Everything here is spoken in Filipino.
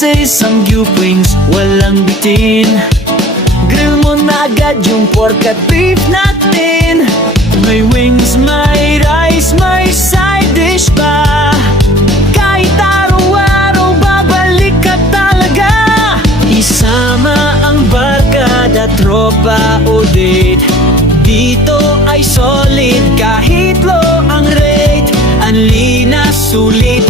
sa isang viewings, walang bitin. Grill mo na agad yung pork at beef natin. May wings, may rice, may side dish pa. Kahit araw-araw babalik ka talaga. Isama ang barkada, tropa o date. Dito ay solid kahit low ang rate. Anli na sulit